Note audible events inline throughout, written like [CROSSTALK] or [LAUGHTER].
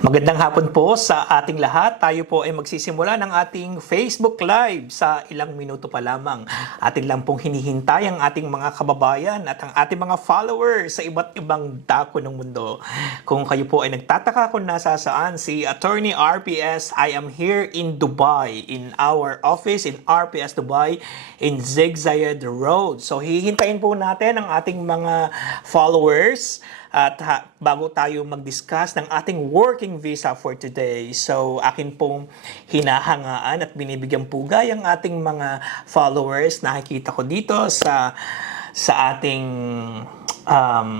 Magandang hapon po sa ating lahat. Tayo po ay magsisimula ng ating Facebook Live sa ilang minuto pa lamang. Atin lang pong hinihintay ang ating mga kababayan at ang ating mga followers sa iba't ibang dako ng mundo. Kung kayo po ay nagtataka kung nasa saan si Attorney RPS, I am here in Dubai, in our office in RPS Dubai, in Zig Zayed Road. So hihintayin po natin ang ating mga followers at ha, bago tayo mag-discuss ng ating working visa for today, so akin pong hinahangaan at binibigyan pugay ang ating mga followers. Nakikita ko dito sa sa ating um,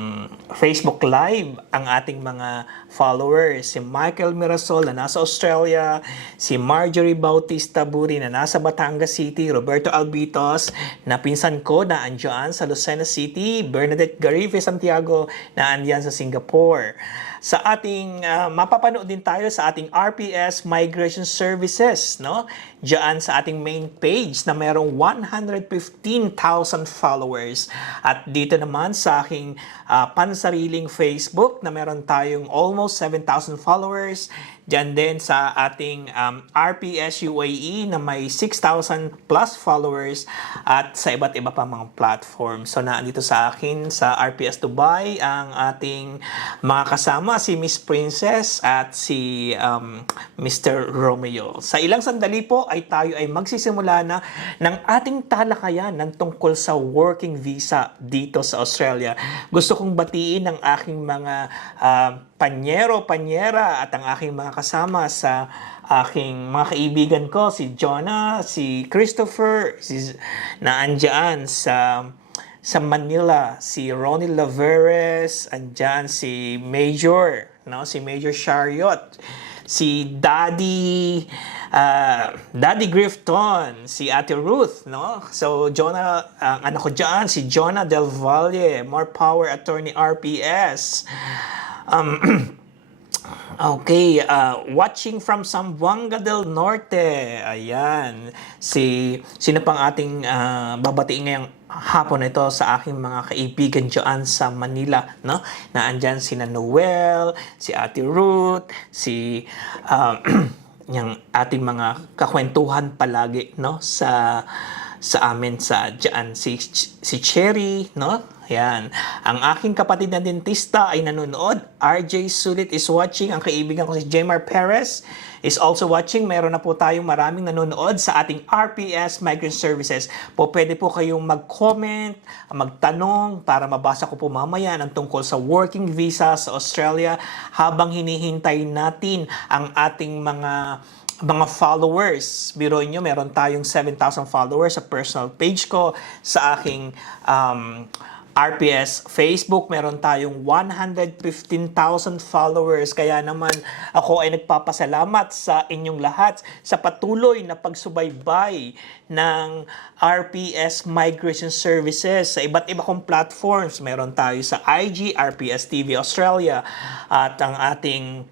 Facebook Live ang ating mga followers. Si Michael Mirasol na nasa Australia, si Marjorie Bautista Buri na nasa Batangas City, Roberto Albitos na pinsan ko na andyan sa Lucena City, Bernadette Garife Santiago na andyan sa Singapore. Sa ating, uh, mapapanood din tayo sa ating RPS Migration Services, no? Diyan sa ating main page na mayroong 115,000 followers. At dito naman sa aking uh, pansariling Facebook na meron tayong almost 7,000 followers. Diyan din sa ating um, RPS UAE na may 6,000 plus followers at sa iba't iba pa mga platform. So naandito sa akin sa RPS Dubai ang ating mga kasama si Miss Princess at si um, Mr. Romeo. Sa ilang sandali po ay tayo ay magsisimula na ng ating talakayan ng tungkol sa working visa dito sa Australia. Gusto kong batiin ang aking mga uh, panyero, panyera at ang aking mga kasama sa aking mga kaibigan ko, si Jonah, si Christopher, si, na andyan sa sa Manila, si Ronnie Laveres, andyan si Major, no? si Major Chariot, si Daddy uh, Daddy Grifton, si Ate Ruth, no? So Jonah, ang anak ko diyan si Jonah Del Valle, More Power Attorney RPS. Um, [CLEARS THROAT] Okay, uh, watching from Zamboanga del Norte. Ayan. Si sino pang ating uh, babatiin ngayong hapon ito sa aking mga kaibigan dyan sa Manila, no? Na andyan si Noel, si Ate Ruth, si uh, [CLEARS THROAT] yung ating mga kakwentuhan palagi, no? Sa sa amin sa dyan si si Cherry, no? Yan. Ang aking kapatid na dentista ay nanonood. RJ Sulit is watching. Ang kaibigan ko si Jmar Perez is also watching. Meron na po tayong maraming nanonood sa ating RPS Migrant Services. Po pwede po kayong mag-comment, magtanong para mabasa ko po mamaya ng tungkol sa working visa sa Australia habang hinihintay natin ang ating mga mga followers. Biro nyo, meron tayong 7,000 followers sa personal page ko, sa aking um, RPS Facebook, meron tayong 115,000 followers. Kaya naman ako ay nagpapasalamat sa inyong lahat sa patuloy na pagsubaybay ng RPS Migration Services sa iba't iba kong platforms. Meron tayo sa IG, RPS TV Australia, at ang ating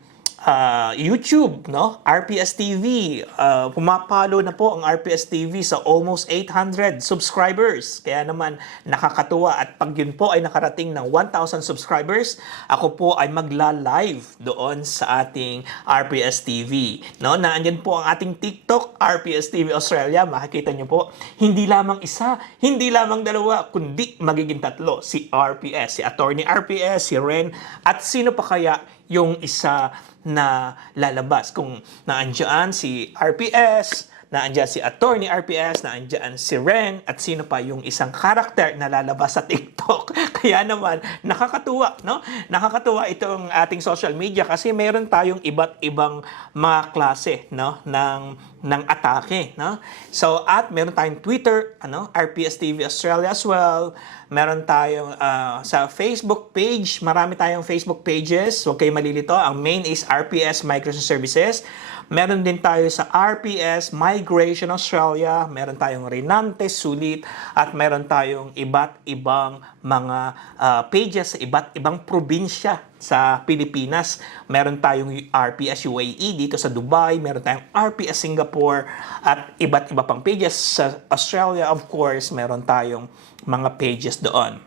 uh, YouTube, no? RPS TV. Uh, pumapalo na po ang RPS TV sa almost 800 subscribers. Kaya naman nakakatuwa at pag yun po ay nakarating ng 1,000 subscribers, ako po ay magla-live doon sa ating RPS TV. No? Naandyan po ang ating TikTok, RPS TV Australia. Makikita nyo po, hindi lamang isa, hindi lamang dalawa, kundi magiging tatlo. Si RPS, si Attorney RPS, si Ren, at sino pa kaya yung isa na lalabas. Kung naandyan si RPS, naandyan si attorney RPS, naandyan si Ren, at sino pa yung isang karakter na lalabas sa TikTok. [LAUGHS] Kaya naman, nakakatuwa, no? Nakakatuwa itong ating social media kasi meron tayong iba't ibang mga klase, no? Ng, ng atake, no? So, at meron tayong Twitter, ano? RPS TV Australia as well. Meron tayong uh, sa Facebook page, marami tayong Facebook pages. Huwag kayo malilito. Ang main is RPS Migration Services. Meron din tayo sa RPS Migration Australia, meron tayong Renante Sulit, at meron tayong iba't ibang mga uh, pages sa iba't ibang probinsya sa Pilipinas. Meron tayong RPS UAE dito sa Dubai, meron tayong RPS Singapore, at iba't iba pang pages sa Australia. Of course, meron tayong mga pages doon.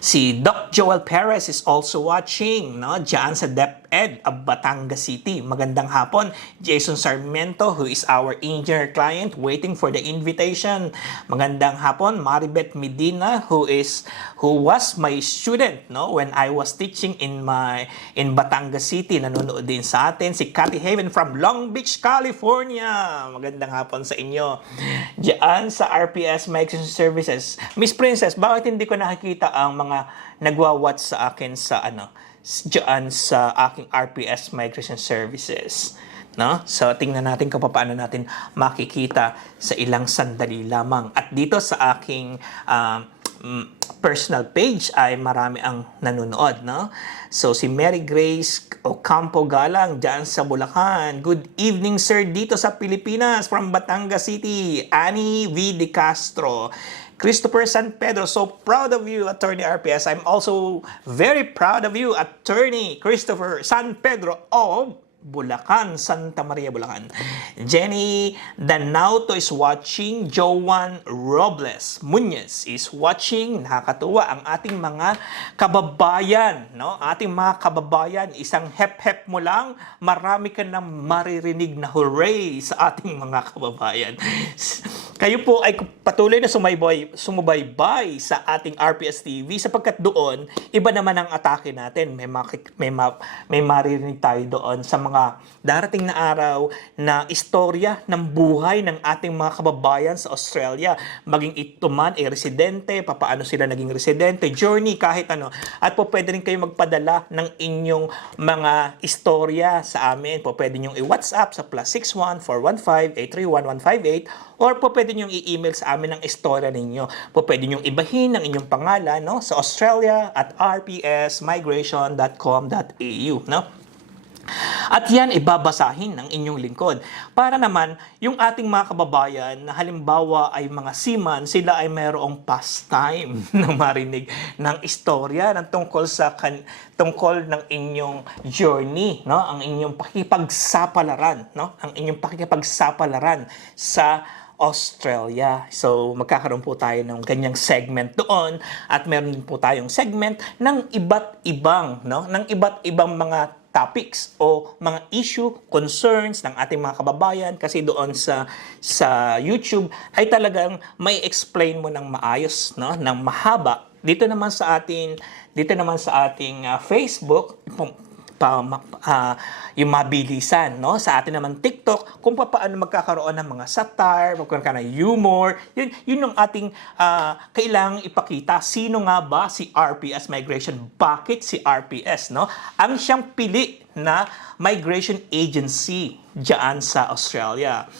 Si Doc Joel Perez is also watching, no? Diyan sa DepEd of Batangas City. Magandang hapon. Jason Sarmiento, who is our engineer client, waiting for the invitation. Magandang hapon. Maribeth Medina, who is who was my student, no? When I was teaching in my in Batangas City, nanonood din sa atin. Si Cathy Haven from Long Beach, California. Magandang hapon sa inyo. Diyan sa RPS Migration Services. Miss Princess, bakit hindi ko nakikita ang mga nagwa-watch sa akin sa ano, diyan sa aking RPS Migration Services? No? So, tingnan natin kung paano natin makikita sa ilang sandali lamang. At dito sa aking mm, personal page ay marami ang nanonood, no? So, si Mary Grace Ocampo Galang dyan sa Bulacan. Good evening, sir, dito sa Pilipinas from Batangas City. Annie V. De Castro. Christopher San Pedro, so proud of you, Attorney RPS. I'm also very proud of you, Attorney Christopher San Pedro of Bulacan, Santa Maria, Bulacan. Jenny Danauto is watching. Joan Robles Muñez is watching. Nakakatuwa ang ating mga kababayan. No? Ating mga kababayan, isang hep-hep mo lang, marami ka nang maririnig na hooray sa ating mga kababayan. Kayo po ay patuloy na sumaybay, sumubaybay sa ating RPS TV sapagkat doon, iba naman ang atake natin. May, makik- may, ma- may maririnig tayo doon sa mga darating na araw na istorya ng buhay ng ating mga kababayan sa Australia. Maging ito man ay residente, papaano sila naging residente, journey, kahit ano. At po pwede rin kayo magpadala ng inyong mga istorya sa amin. Po pwede nyo i-WhatsApp sa plus 61 415 831 or po pwede nyo i-email sa amin ang istorya ninyo. Po pwede nyo ibahin ang inyong pangalan no, sa Australia at rpsmigration.com.au. No? At yan ibabasahin ng inyong lingkod. Para naman, yung ating mga kababayan na halimbawa ay mga seaman, sila ay mayroong pastime [LAUGHS] na marinig ng istorya ng tungkol sa kan tungkol ng inyong journey, no? Ang inyong pakikipagsapalaran, no? Ang inyong pakikipagsapalaran sa Australia. So, magkakaroon po tayo ng ganyang segment doon at meron din po tayong segment ng iba't ibang, no? Ng iba't ibang mga topics o mga issue, concerns ng ating mga kababayan kasi doon sa sa YouTube ay talagang may explain mo ng maayos, no? Ng mahaba. Dito naman sa atin, dito naman sa ating ah, Facebook, pa, ah, yung mabilisan, no? Sa atin naman TikTok, kung paano magkakaroon ng mga satire, magkakaroon ng humor, yun, yun ang ating ah, kailangang ipakita. Sino nga ba si RPS Migration? Bakit si RPS, no? Ang siyang pili na migration agency diyan sa Australia.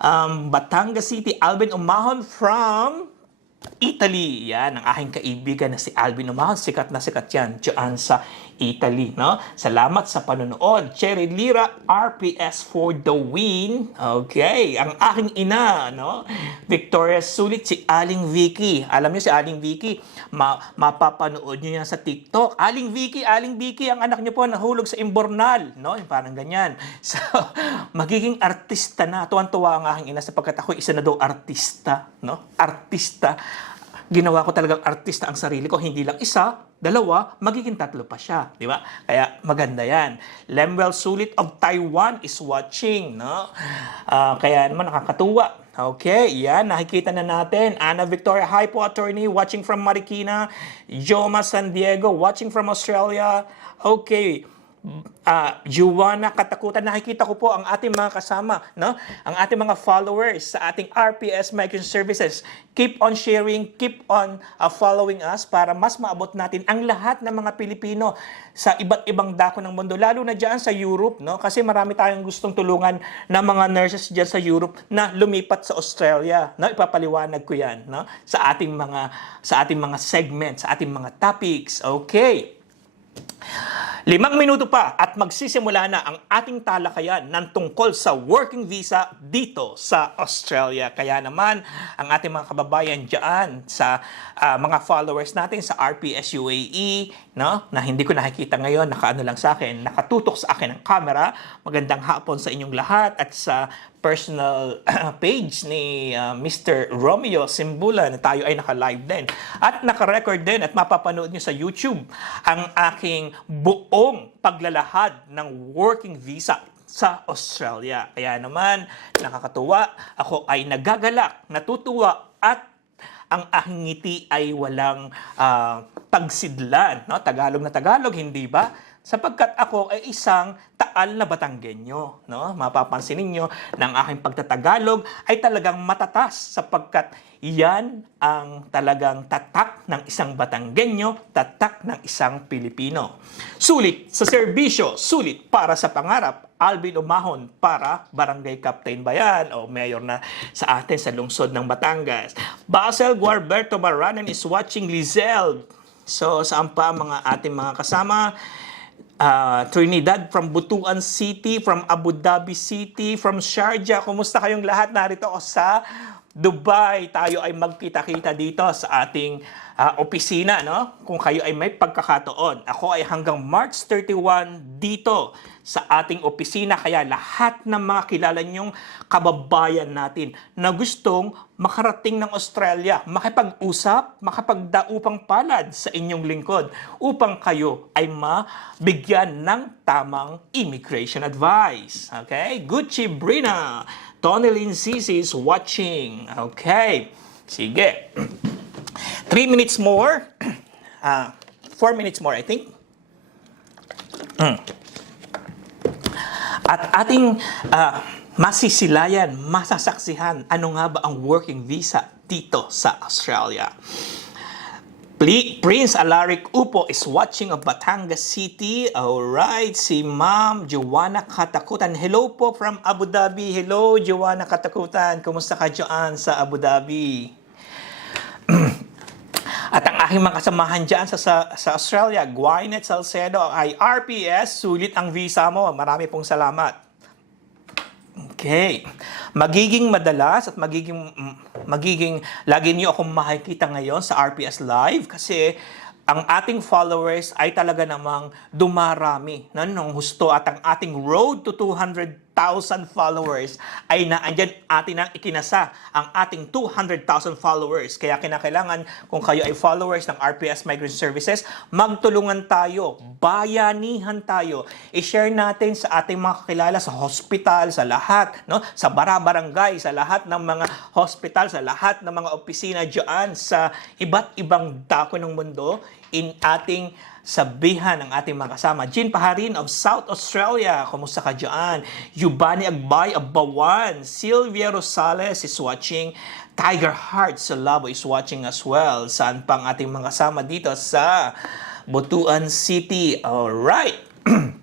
Um, Batangas City, Alvin Umahon from Italy. Yan, ang aking kaibigan na si Alvin Umahon. Sikat na sikat yan dyan sa Italy. No? Salamat sa panonood. Cherry Lira, RPS for the win. Okay, ang aking ina, no? Victoria Sulit, si Aling Vicky. Alam niyo si Aling Vicky, ma mapapanood niyo yan sa TikTok. Aling Vicky, Aling Vicky, ang anak niyo po nahulog sa imbornal. No? Parang ganyan. [LAUGHS] So, magiging artista na. Tuwan-tuwa ang aking ina sapagkat ako isa na daw artista. No? Artista ginawa ko talagang artista ang sarili ko, hindi lang isa, dalawa, magiging tatlo pa siya, di ba? Kaya maganda yan. Lemuel Sulit of Taiwan is watching, no? Ah, kaya naman nakakatuwa. Okay, yan, nakikita na natin. Ana Victoria, hi po attorney, watching from Marikina. Joma San Diego, watching from Australia. Okay, Ah, Juwana Katakutan, nakikita ko po ang ating mga kasama, no? Ang ating mga followers sa ating RPS Migration Services. Keep on sharing, keep on ah, following us para mas maabot natin ang lahat ng mga Pilipino sa iba't ibang dako ng mundo, lalo na diyan sa Europe, no? Kasi marami tayong gustong tulungan ng mga nurses diyan sa Europe na lumipat sa Australia, no? Ipapaliwanag ko 'yan, no? Sa ating mga sa ating mga segments, sa ating mga topics. Okay. Limang minuto pa at magsisimula na ang ating talakayan ng tungkol sa working visa dito sa Australia. Kaya naman, ang ating mga kababayan dyan sa ah, mga followers natin sa RPS UAE, no? Na hindi ko nakikita ngayon, nakaano lang sa akin, nakatutok sa akin ang camera. Magandang hapon sa inyong lahat at sa personal [CLEARS THROAT] page ni uh, Mr. Romeo Simbula na tayo ay naka-live din. At naka-record din at mapapanood nyo sa YouTube ang aking buong paglalahad ng working visa sa Australia. Kaya naman, nakakatuwa. Ako ay nagagalak, natutuwa at ang aking ngiti ay walang ah, pagsidlan. No? Tagalog na Tagalog, hindi ba? Sapagkat ako ay isang taal na Batanggenyo. No? Mapapansin ninyo na ang aking pagtatagalog ay talagang matatas sapagkat yan ang talagang tatak ng isang Batanggenyo, tatak ng isang Pilipino. Sulit sa serbisyo, sulit para sa pangarap, Alvin Umahon para Barangay Captain Bayan o mayor na sa atin sa lungsod ng Batangas. Basel Gualberto Maranan is watching Lizelle. So saan pa mga ating mga kasama? Ah, Trinidad from Butuan City, from Abu Dhabi City, from Sharjah. Kumusta kayong lahat narito ako sa Dubai? Tayo ay magkita-kita dito sa ating ah, opisina, no? Kung kayo ay may pagkakataon. Ako ay hanggang March 31 dito sa ating opisina. Kaya lahat ng mga kilala nyong kababayan natin na gustong makarating ng Australia, makipag-usap, makapagdaupang palad sa inyong lingkod upang kayo ay mabigyan ng tamang immigration advice. Okay? Gucci Brina, Tony Lynn Sisi is watching. Okay. Sige. [CLEARS THROAT] Three minutes more. [CLEARS THROAT] Ah, four minutes more, I think. At ating ah, masisilayan, masasaksihan, ano nga ba ang working visa dito sa Australia. Prince Alaric Upo is watching of Batangas City. Alright, si Ma'am Joanna Katakutan. Hello po from Abu Dhabi. Hello, Joanna Katakutan. Kumusta ka dyan sa Abu Dhabi? [CLEARS THROAT] At ang aking mga kasamahan dyan sa, sa, sa Australia, Gwyneth Salcedo ay RPS. Sulit ang visa mo. Marami pong salamat. Okay. Magiging madalas at magiging mm, magiging lagi niyo akong makikita ngayon sa RPS Live kasi ang ating followers ay talaga namang dumarami no, ng husto at ang ating road to 200,000 followers ay naandyan atin ang ikinasa ang ating 200,000 followers. Kaya kinakailangan kung kayo ay followers ng RPS Migrant Services, magtulungan tayo, bayanihan tayo, i-share natin sa ating mga kakilala sa hospital, sa lahat, no? sa barabarangay, sa lahat ng mga hospital, sa lahat ng mga opisina diyan sa iba't ibang dako ng mundo in ating sabihan ng ating mga kasama. Jean Paharin of South Australia, kumusta ka dyan? Yubani Agbay of Bawan, Sylvia Rosales is watching, Tiger Heart Salabo is watching as well. Saan pang ating mga kasama dito sa Butuan City? Alright! [CLEARS THROAT]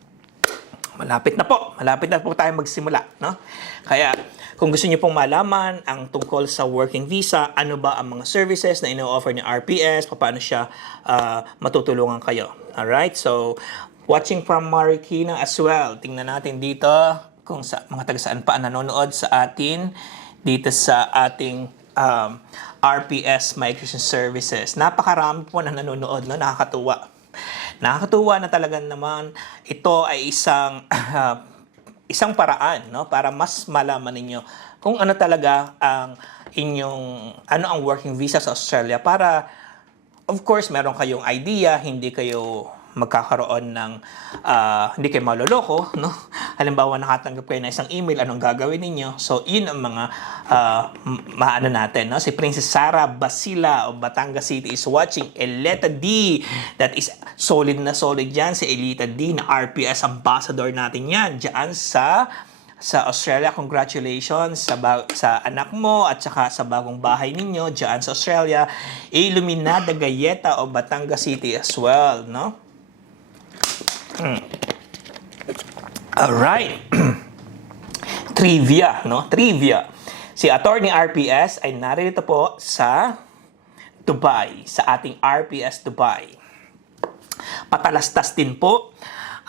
malapit na po. Malapit na po tayo magsimula, no? Kaya kung gusto niyo pong malaman ang tungkol sa working visa, ano ba ang mga services na ino-offer ni RPS, paano siya ah, matutulungan kayo. Alright? So, watching from Marikina as well. Tingnan natin dito kung sa mga taga saan pa nanonood sa atin dito sa ating um, RPS Migration Services. Napakarami po na nanonood, no? Nakakatuwa. Nakakatuwa na talaga naman. Ito ay isang [CLEARS THROAT] isang paraan no para mas malaman ninyo kung ano talaga ang inyong ano ang working visa sa Australia para of course meron kayong idea hindi kayo magkakaroon ng ah, hindi kayo maloloko no? Halimbawa nakatanggap kayo ng isang email anong gagawin ninyo? So yun ang mga m- maano natin no? Si Princess Sarah Basila of Batangas City is watching Eleta D. That is solid na solid yan. Si Elita D na RPS ambassador natin yan diyan sa sa Australia, congratulations sa sa anak mo at saka sa bagong bahay ninyo diyan sa Australia. Iluminada Gayeta o Batangas City as well, no? Mm. Alright. [CLEARS THROAT] Trivia, no? Trivia. Si Attorney RPS ay narito po sa Dubai, sa ating RPS Dubai. Patalastas din po.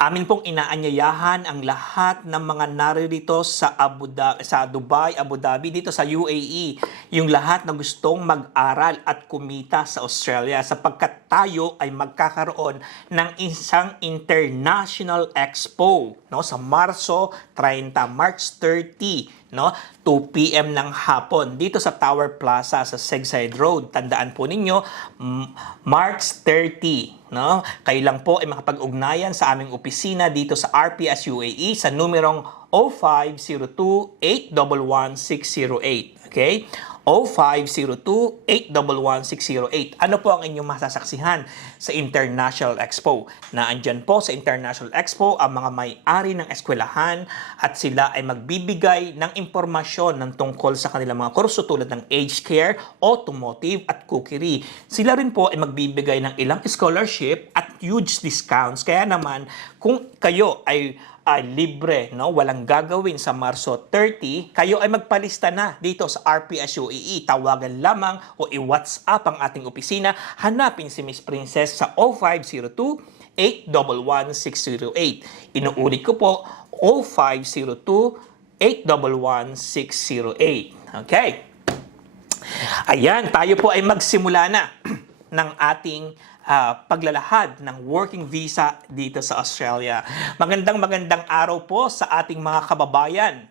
Amin pong inaanyayahan ang lahat ng mga naririto sa Abu Dhabi, sa Dubai, Abu Dhabi, dito sa UAE, yung lahat na gustong mag-aral at kumita sa Australia sapagkat tayo ay magkakaroon ng isang international expo no sa Marso 30, March 30, no 2 PM ng hapon dito sa Tower Plaza sa Segside Road. Tandaan po ninyo, March 30, no? Kayo lang po ay makapag-ugnayan sa aming opisina dito sa RPS UAE sa numerong 0502-811-608. Okay? 0502-811-608. Ano po ang inyong masasaksihan sa International Expo? Na andyan po sa International Expo ang mga may-ari ng eskwelahan at sila ay magbibigay ng impormasyon ng tungkol sa kanilang mga kurso tulad ng aged care, automotive at cookery. Sila rin po ay magbibigay ng ilang scholarship at huge discounts. Kaya naman, kung kayo ay ay libre, no? Walang gagawin sa Marso 30, kayo ay magpalista na dito sa RPS UAE. Tawagan lamang o i-WhatsApp ang ating opisina. Hanapin si Miss Princess sa 0502 811-608. Inuulit ko po, 0502-811-608. Okay. Ayan, tayo po ay magsimula na [CLEARS THROAT] ng ating ah, paglalahad ng working visa dito sa Australia. Magandang magandang araw po sa ating mga kababayan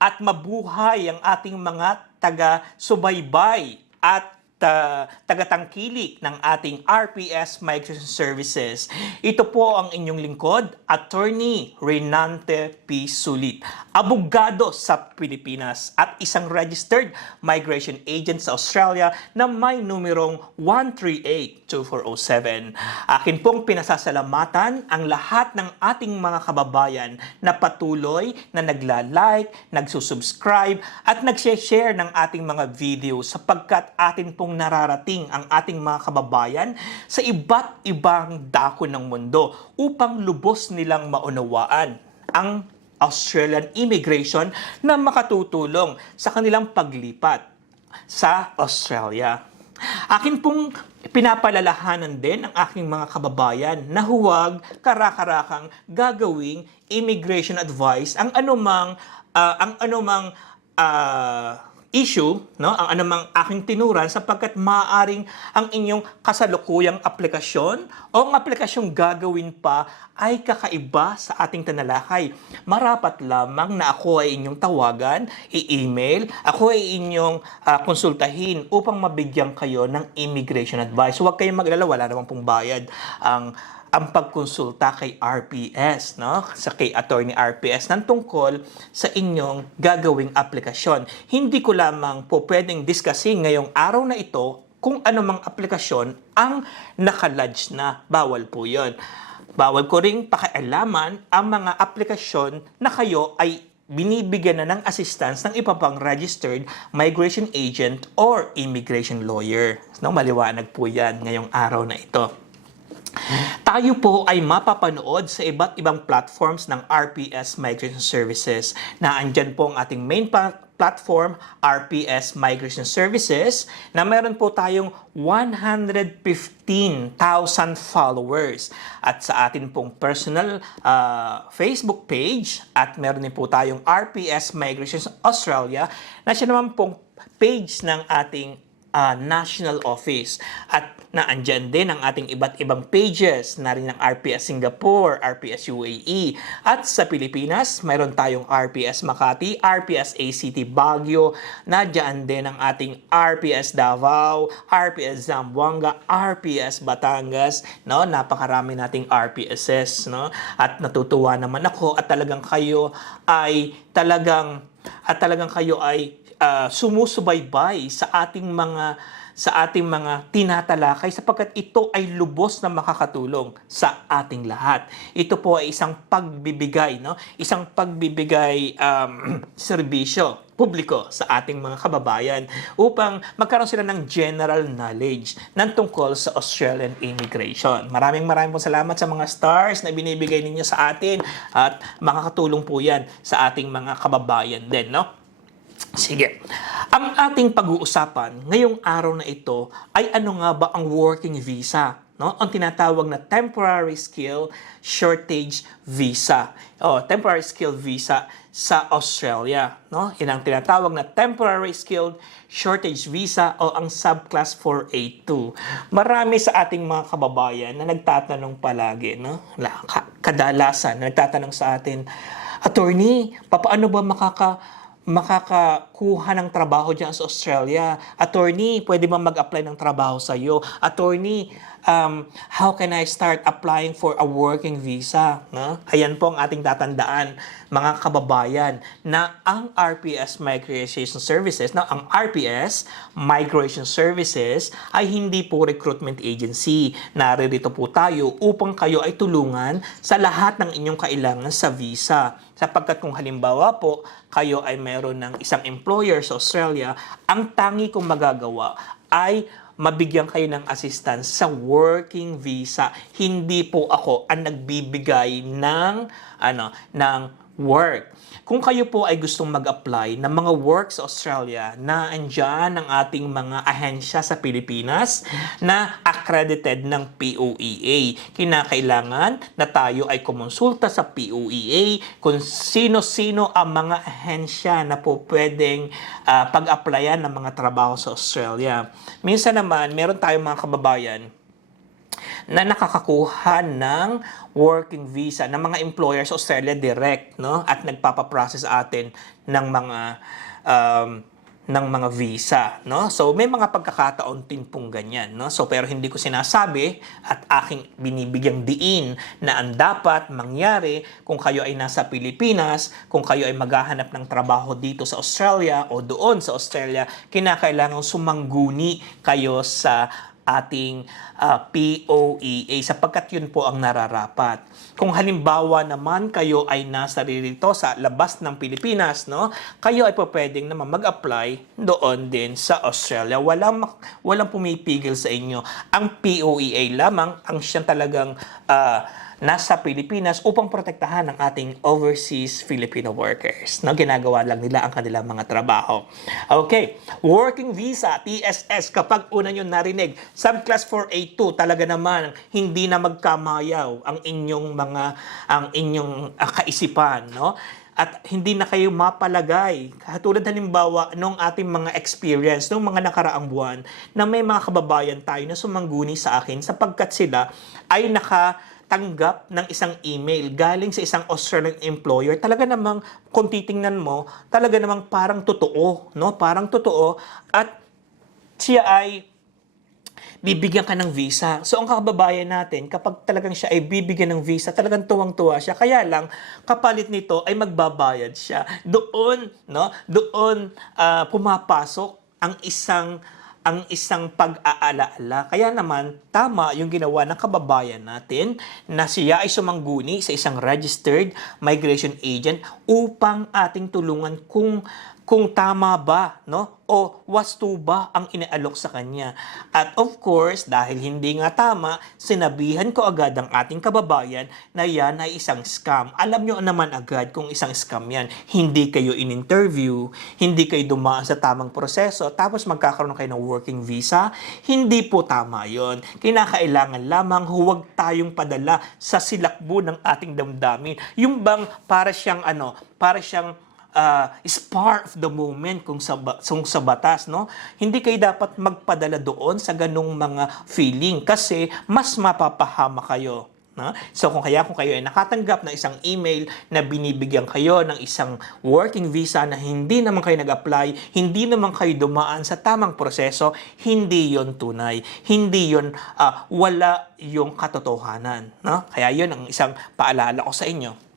at mabuhay ang ating mga taga-subaybay at ah, tagatangkilik ng ating RPS Migration Services. Ito po ang inyong lingkod, Attorney Renante P. Sulit, abogado sa Pilipinas at isang registered migration agent sa Australia na may numerong 138-2407. Akin pong pinasasalamatan ang lahat ng ating mga kababayan na patuloy na nagla-like, nagsusubscribe at nag-share ng ating mga video sapagkat atin pong nararating ang ating mga kababayan sa iba't ibang dako ng mundo upang lubos nilang maunawaan ang Australian immigration na makatutulong sa kanilang paglipat sa Australia. Akin pong pinapalalahanan din ang aking mga kababayan na huwag karakarakang gagawing immigration advice ang anumang ah, ang anumang ah, issue, no? Ang anumang aking tinuran sapagkat maaaring ang inyong kasalukuyang aplikasyon o ang aplikasyong gagawin pa ay kakaiba sa ating tanalakay. Marapat lamang na ako ay inyong tawagan, i-email, ako ay inyong ah, konsultahin upang mabigyan kayo ng immigration advice. Huwag kayong maglala, wala namang pong bayad ang ang pagkonsulta kay RPS, no? Sa kay attorney RPS ng tungkol sa inyong gagawing aplikasyon. Hindi ko lamang po pwedeng discussing ngayong araw na ito kung anumang aplikasyon ang nakalodge na. Bawal po yon. Bawal ko ring pakialaman ang mga aplikasyon na kayo ay binibigyan na ng assistance ng iba pang registered migration agent or immigration lawyer. No, maliwanag po yan ngayong araw na ito. Tayo po ay mapapanood sa iba't ibang platforms ng RPS Migration Services na andyan po ang ating main platform, RPS Migration Services, na meron po tayong 115,000 followers. At sa atin pong personal ah, Facebook page, at meron din po tayong RPS Migration Australia, na siya naman pong page ng ating ah, national office. At naandyan din ang ating iba't ibang pages na rin ng RPS Singapore, RPS UAE. At sa Pilipinas, mayroon tayong RPS Makati, RPS ACT Baguio, nadyan din ang ating RPS Davao, RPS Zamboanga, RPS Batangas, no? Napakarami nating RPSs, no? At natutuwa naman ako at talagang kayo ay talagang at talagang kayo ay ah, sumusubaybay sa ating mga sa ating mga tinatalakay sapagkat ito ay lubos na makakatulong sa ating lahat. Ito po ay isang pagbibigay, no? Isang pagbibigay um, [CLEARS THROAT] serbisyo publiko sa ating mga kababayan upang magkaroon sila ng general knowledge ng tungkol sa Australian immigration. Maraming maraming po salamat sa mga stars na binibigay ninyo sa atin at makakatulong po yan sa ating mga kababayan din, no? Sige. Ang ating pag-uusapan ngayong araw na ito ay ano nga ba ang working visa? no? Ang tinatawag na temporary skill shortage visa. O, temporary skill visa sa Australia, no? Yan ang tinatawag na temporary skilled shortage visa o ang subclass 482. Marami sa ating mga kababayan na nagtatanong palagi, no? La- ka- Kadalasan, nagtatanong sa atin, Attorney, papaano ba makaka makakakuha ng trabaho dyan sa Australia. Attorney, pwede ba mag-apply ng trabaho sa iyo? Attorney, um, how can I start applying for a working visa? No? Ayan po ang ating tatandaan, mga kababayan, na ang RPS Migration Services, na ang RPS Migration Services ay hindi po recruitment agency. Naririto po tayo upang kayo ay tulungan sa lahat ng inyong kailangan sa visa. Sapagkat kung halimbawa po, kayo ay meron ng isang employer sa Australia, ang tangi kong magagawa ay mabigyan kayo ng assistance sa working visa. Hindi po ako ang nagbibigay ng ano ng work. Kung kayo po ay gustong mag-apply ng mga work sa Australia na andyan ang ating mga ahensya sa Pilipinas na accredited ng POEA, kinakailangan na tayo ay kumonsulta sa POEA kung sino-sino ang mga ahensya na po pwedeng ah, pag-applyan ng mga trabaho sa Australia. Minsan naman, meron tayong mga kababayan na nakakakuha ng working visa ng mga employer sa Australia direct no? At nagpapaprocess atin ng mga um, ng mga visa no? So may mga pagkakataon din pong ganyan no? So pero hindi ko sinasabi at aking binibigyang diin na ang dapat mangyari kung kayo ay nasa Pilipinas kung kayo ay maghahanap ng trabaho dito sa Australia o doon sa Australia kinakailangan sumangguni kayo sa ating ah, POEA sapagkat yun po ang nararapat. Kung halimbawa naman kayo ay nasa ririto sa labas ng Pilipinas, no, kayo ay po pwedeng naman mag-apply doon din sa Australia. Walang, walang pumipigil sa inyo. Ang POEA lamang ang siyang talagang ah, nasa Pilipinas upang protektahan ang ating overseas Filipino workers. No, ginagawa lang nila ang kanilang mga trabaho. Okay, working visa, TSS, kapag una nyo narinig, subclass 482, talaga naman hindi na magkamayaw ang inyong mga ang inyong ah, kaisipan, no? at hindi na kayo mapalagay. Katulad halimbawa nung ating mga experience, nung mga nakaraang buwan, na may mga kababayan tayo na sumangguni sa akin sapagkat sila ay nakatanggap ng isang email galing sa isang Australian employer. Talaga namang, kung titingnan mo, talaga namang parang totoo, no? Parang totoo. At siya ay bibigyan ka ng visa. So ang kababayan natin, kapag talagang siya ay bibigyan ng visa, talagang tuwang-tuwa siya. Kaya lang, kapalit nito ay magbabayad siya. Doon, no? Doon ah, pumapasok ang isang ang isang pag-aalaala. Kaya naman, tama yung ginawa ng kababayan natin na siya ay sumangguni sa isang registered migration agent upang ating tulungan kung kung tama ba, no? O wasto ba ang inaalok sa kanya? At of course, dahil hindi nga tama, sinabihan ko agad ang ating kababayan na yan ay isang scam. Alam nyo naman agad kung isang scam yan. Hindi kayo in-interview, hindi kayo dumaan sa tamang proseso, tapos magkakaroon kayo ng working visa. Hindi po tama yon. Kinakailangan lamang huwag tayong padala sa silakbo ng ating damdamin. Yung bang para siyang ano, para siyang uh, spar of the moment kung sa, kung sa batas, no? Hindi kayo dapat magpadala doon sa ganong mga feeling kasi mas mapapahama kayo. No? So kung kaya kung kayo ay nakatanggap ng isang email na binibigyan kayo ng isang working visa na hindi naman kayo nag-apply, hindi naman kayo dumaan sa tamang proseso, hindi yon tunay. Hindi yon ah, wala yung katotohanan. No? Kaya yon ang isang paalala ko sa inyo.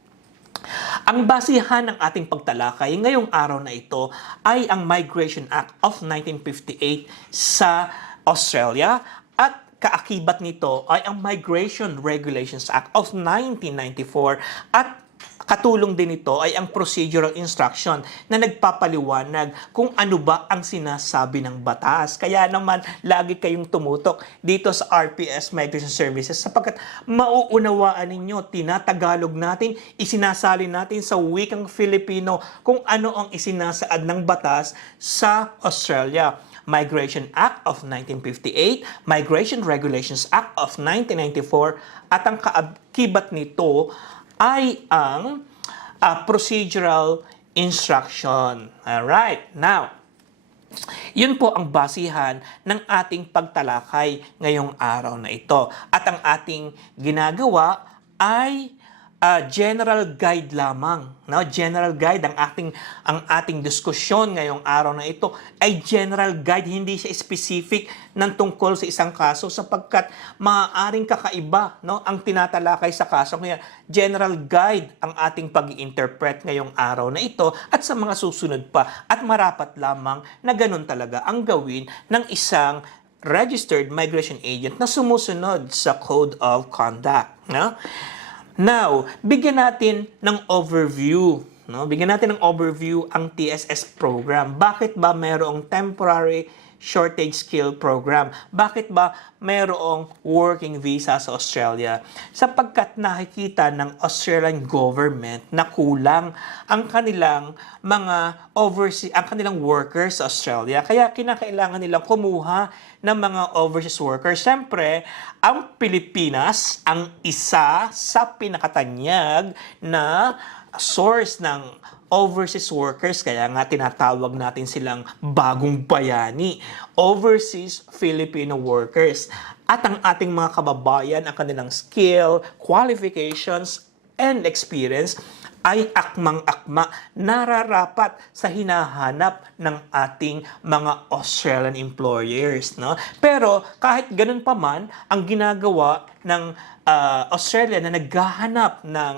Ang basihan ng ating pagtalakay ngayong araw na ito ay ang Migration Act of 1958 sa Australia at kaakibat nito ay ang Migration Regulations Act of 1994 at Katulong din ito ay ang procedural instruction na nagpapaliwanag kung ano ba ang sinasabi ng batas. Kaya naman, lagi kayong tumutok dito sa RPS Migration Services sapagkat mauunawaan ninyo, tinatagalog natin, isinasali natin sa wikang Filipino kung ano ang isinasaad ng batas sa Australia. Migration Act of 1958, Migration Regulations Act of 1994, at ang kaakibat nito ay ang ah, procedural instruction. Alright, now, yun po ang basihan ng ating pagtalakay ngayong araw na ito. At ang ating ginagawa ay ah, general guide lamang. No? General guide ang ating ang ating diskusyon ngayong araw na ito ay general guide, hindi siya specific ng tungkol sa isang kaso sapagkat maaaring kakaiba no ang tinatalakay sa kaso kaya general guide ang ating pag-interpret ngayong araw na ito at sa mga susunod pa at marapat lamang na ganun talaga ang gawin ng isang registered migration agent na sumusunod sa Code of Conduct. No? Now, bigyan natin ng overview. No? Bigyan natin ng overview ang TSS program. Bakit ba mayroong temporary shortage skill program? Bakit ba mayroong working visa sa Australia? Sapagkat nakikita ng Australian government na kulang ang kanilang mga overseas, ang kanilang workers sa Australia. Kaya kinakailangan nilang kumuha ng mga overseas workers. Siyempre, ang Pilipinas ang isa sa pinakatanyag na source ng overseas workers, kaya nga tinatawag natin silang bagong bayani, overseas Filipino workers. At ang ating mga kababayan, ang kanilang skill, qualifications, and experience ay akmang-akma nararapat sa hinahanap ng ating mga Australian employers. No? Pero kahit ganun pa man, ang ginagawa ng ah, Australia na naghahanap ng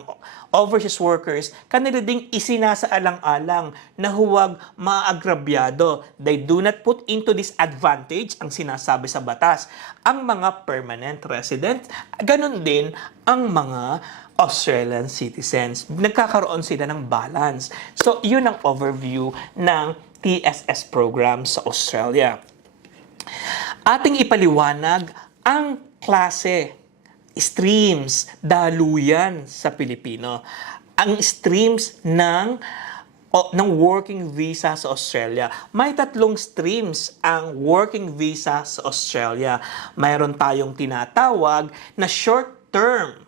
overseas workers, kanila ding isinasaalang-alang na huwag maagrabyado. They do not put into disadvantage ang sinasabi sa batas ang mga permanent resident. Ganun din ang mga Australian citizens. Nagkakaroon sila ng balance. So, yun ang overview ng TSS program sa Australia. Ating ipaliwanag ang klase, streams, daluyan sa Pilipino. Ang streams ng o, ng working visa sa Australia. May tatlong streams ang working visa sa Australia. Mayroon tayong tinatawag na short term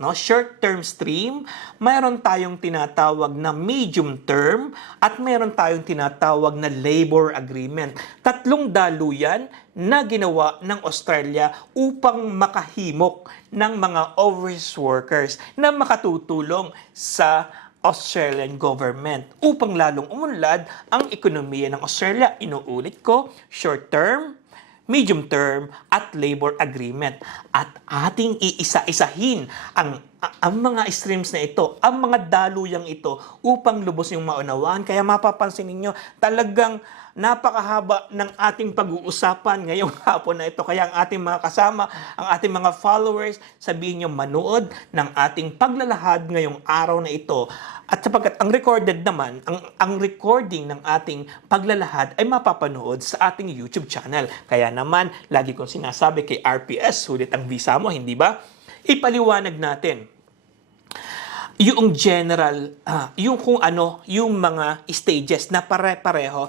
no short term stream, mayroon tayong tinatawag na medium term at mayroon tayong tinatawag na labor agreement. Tatlong daluyan na ginawa ng Australia upang makahimok ng mga overseas workers na makatutulong sa Australian government upang lalong umunlad ang ekonomiya ng Australia. Inuulit ko, short term, medium term at labor agreement at ating iisa-isahin ang ang mga streams na ito, ang mga daluyang ito upang lubos yung maunawaan. Kaya mapapansin ninyo, talagang napakahaba ng ating pag-uusapan ngayong [LAUGHS] hapon na ito. Kaya ang ating mga kasama, ang ating mga followers, sabihin nyo manood ng ating paglalahad ngayong araw na ito. At sapagkat ang recorded naman, ang, ang recording ng ating paglalahad ay mapapanood sa ating YouTube channel. Kaya naman, lagi kong sinasabi kay RPS, sulit ang visa mo, hindi ba? Ipaliwanag natin yung general, ah, yung kung ano, yung mga stages na pare-pareho